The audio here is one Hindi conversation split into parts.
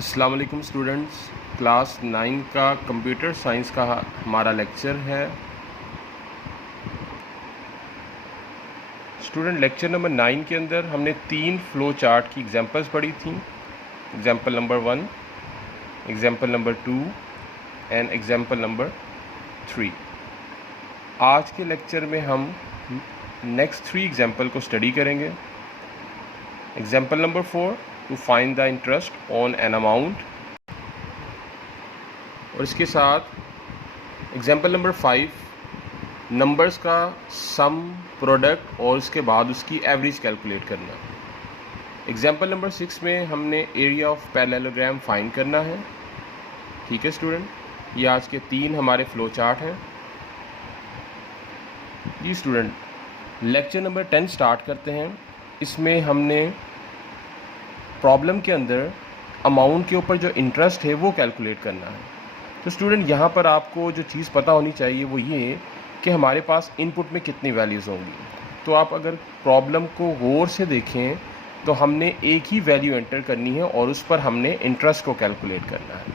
अस्सलाम वालेकुम स्टूडेंट्स। क्लास 9 का कंप्यूटर साइंस का हमारा लेक्चर है। स्टूडेंट, लेक्चर नंबर 9 के अंदर हमने 3 फ्लो चार्ट की एग्जांपल्स पढ़ी थी। Example number 1, example number 2 and example number 3। आज के लेक्चर में हम नेक्स्ट 3 एग्जांपल को स्टडी करेंगे। Example number 4, to find the interest on an amount, और इसके साथ एग्जांपल नंबर 5, नंबर्स का सम, प्रोडक्ट और उसके बाद उसकी एवरेज कैलकुलेट करना। एग्जांपल नंबर 6 में हमने एरिया ऑफ पैरेललोग्राम फाइंड करना है। ठीक है स्टूडेंट, ये आज के 3 हमारे फ्लो चार्ट हैं। जी स्टूडेंट, लेक्चर नंबर 10 स्टार्ट करते हैं। इसमें हमने प्रॉब्लम के अंदर अमाउंट के ऊपर जो इंटरेस्ट है वो कैलकुलेट करना है। तो स्टूडेंट, यहाँ पर आपको जो चीज़ पता होनी चाहिए वो ये कि हमारे पास इनपुट में कितनी वैल्यूज़ होंगी। तो आप अगर प्रॉब्लम को गौर से देखें तो हमने एक ही वैल्यू एंटर करनी है और उस पर हमने इंटरेस्ट को कैलकुलेट करना है।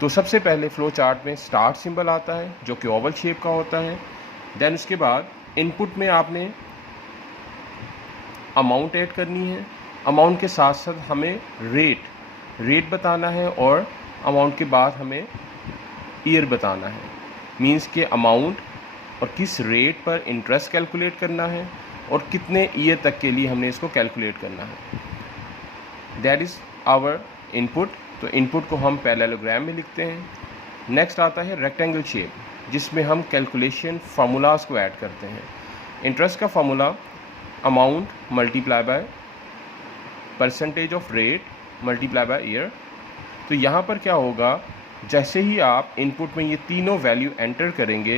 तो सबसे पहले फ्लो चार्ट में स्टार्ट सिंबल आता है जो कि ओवल शेप का होता है। देन उसके बाद इनपुट में आपने अमाउंट ऐड करनी है। अमाउंट के साथ साथ हमें रेट बताना है और अमाउंट के बाद हमें ईयर बताना है। मींस के अमाउंट और किस रेट पर इंटरेस्ट कैलकुलेट करना है और कितने ईयर तक के लिए हमने इसको कैलकुलेट करना है। That is our input. तो इनपुट को हम पैरेललोग्राम में लिखते हैं। नेक्स्ट आता है रेक्टेंगल शेप, जिसमें हम कैलकुलेशन फार्मूलाज को ऐड करते हैं। इंटरेस्ट का formula amount multiply by percentage of rate multiply by year. तो यहाँ पर क्या होगा, जैसे ही आप इनपुट में ये तीनों वैल्यू एंटर करेंगे,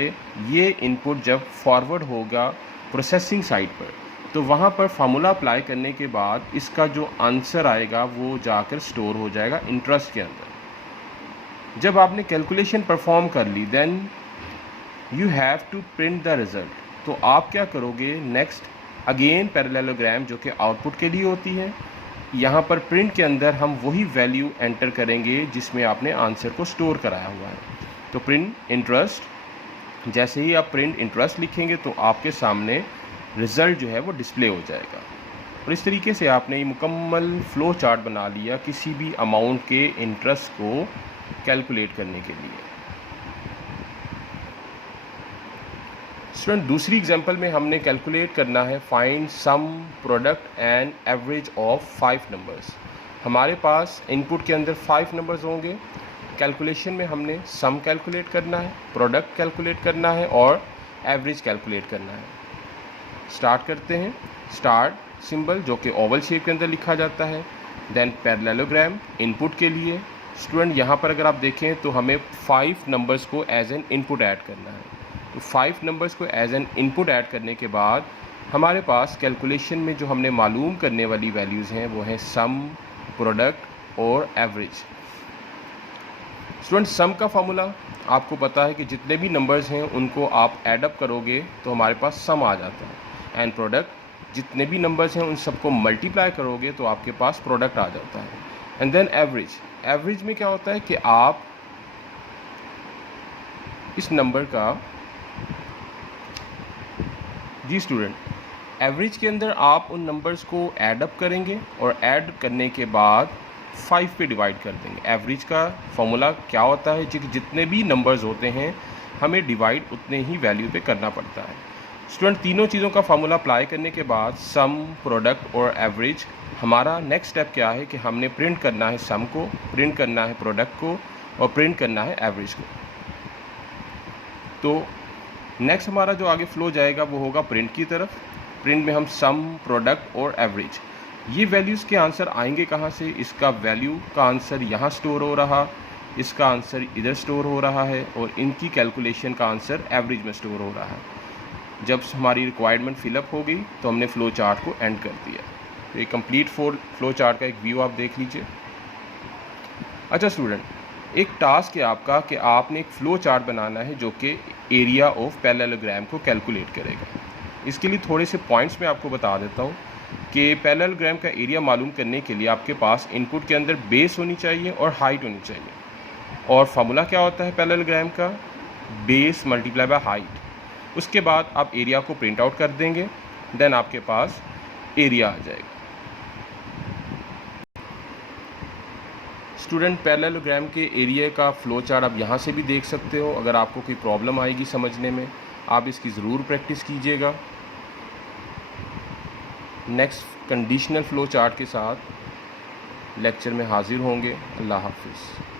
ये इनपुट जब फॉरवर्ड होगा प्रोसेसिंग साइड पर, तो वहाँ पर फार्मूला अप्लाई करने के बाद इसका जो आंसर आएगा वो जाकर स्टोर हो जाएगा इंटरेस्ट के अंदर। जब आपने कैलकुलेशन परफॉर्म कर ली, then you have to print the result. तो आप क्या करोगे, नेक्स्ट अगेन पैरेललोग्राम जो कि आउटपुट के लिए होती है, यहाँ पर प्रिंट के अंदर हम वही वैल्यू एंटर करेंगे जिसमें आपने आंसर को स्टोर कराया हुआ है। तो प्रिंट इंटरेस्ट, जैसे ही आप प्रिंट इंटरेस्ट लिखेंगे तो आपके सामने रिज़ल्ट जो है वो डिस्प्ले हो जाएगा। और इस तरीके से आपने ये मुकम्मल फ्लो चार्ट बना लिया किसी भी अमाउंट के इंटरेस्ट को कैलकुलेट करने के लिए। स्टूडेंट, दूसरी एग्जांपल में हमने कैलकुलेट करना है find sum, product and average of 5 numbers. हमारे पास इनपुट के अंदर 5 नंबर्स होंगे। कैलकुलेशन में हमने सम कैलकुलेट करना है, प्रोडक्ट कैलकुलेट करना है और एवरेज कैलकुलेट करना है। स्टार्ट करते हैं। स्टार्ट सिंबल जो कि ओवल शेप के अंदर लिखा जाता है। देन पैरेललोग्राम इनपुट के लिए। स्टूडेंट, यहाँ पर अगर आप देखें तो हमें 5 नंबर्स को एज एन इनपुट ऐड करना है। तो 5 नंबर्स को एज एन इनपुट ऐड करने के बाद हमारे पास कैलकुलेशन में जो हमने मालूम करने वाली वैल्यूज़ हैं वो हैं सम, प्रोडक्ट और एवरेज। स्टूडेंट, सम का फार्मूला आपको पता है कि जितने भी नंबर्स हैं उनको आप ऐड अप करोगे तो हमारे पास सम आ जाता है। एंड प्रोडक्ट, जितने भी नंबर्स हैं उन सबको मल्टीप्लाई करोगे तो आपके पास प्रोडक्ट आ जाता है। And then average. एवरेज में क्या होता है कि आप इस नंबर का, जी स्टूडेंट, एवरेज के अंदर आप उन नंबर्स को ऐड अप करेंगे और ऐड करने के बाद 5 पे डिवाइड कर देंगे। एवरेज का फॉर्मूला क्या होता है कि जितने भी नंबर्स होते हैं हमें डिवाइड उतने ही वैल्यू पे करना पड़ता है। स्टूडेंट, तीनों चीज़ों का फार्मूला अप्लाई करने के बाद सम, प्रोडक्ट और एवरेज, हमारा नेक्स्ट स्टेप क्या है कि हमने प्रिंट करना है सम को, प्रिंट करना है प्रोडक्ट को और प्रिंट करना है एवरेज को। तो नेक्स्ट हमारा जो आगे फ्लो जाएगा वो होगा प्रिंट की तरफ। प्रिंट में हम सम, प्रोडक्ट और एवरेज, ये वैल्यूज़ के आंसर आएंगे कहाँ से। इसका वैल्यू का आंसर यहाँ स्टोर हो रहा, इसका आंसर इधर स्टोर हो रहा है और इनकी कैलकुलेशन का आंसर एवरेज में स्टोर हो रहा है। जब हमारी रिक्वायरमेंट फिलअप हो गई तो हमने फ्लो चार्ट को एंड कर दिया। तो ये कंप्लीट फ्लो चार्ट का एक व्यू आप देख लीजिए। अच्छा स्टूडेंट, एक टास्क है आपका कि आपने एक फ्लो चार्ट बनाना है जो कि एरिया ऑफ पैरेललोग्राम को कैलकुलेट करेगा। इसके लिए थोड़े से पॉइंट्स मैं आपको बता देता हूँ। कि पैरेललोग्राम का एरिया मालूम करने के लिए आपके पास इनपुट के अंदर बेस होनी चाहिए और हाइट होनी चाहिए। और फार्मूला क्या होता है पैरेललोग्राम का? Base multiply by height. उसके बाद आप एरिया को प्रिंट आउट कर देंगे, देन आपके पास एरिया आ जाएगा। स्टूडेंट, पैरेललोग्राम के एरिया का फ्लो चार्ट आप यहाँ से भी देख सकते हो। अगर आपको कोई प्रॉब्लम आएगी समझने में, आप इसकी ज़रूर प्रैक्टिस कीजिएगा। नेक्स्ट कंडीशनल फ्लो चार्ट के साथ लेक्चर में हाजिर होंगे। अल्लाह हाफिज़।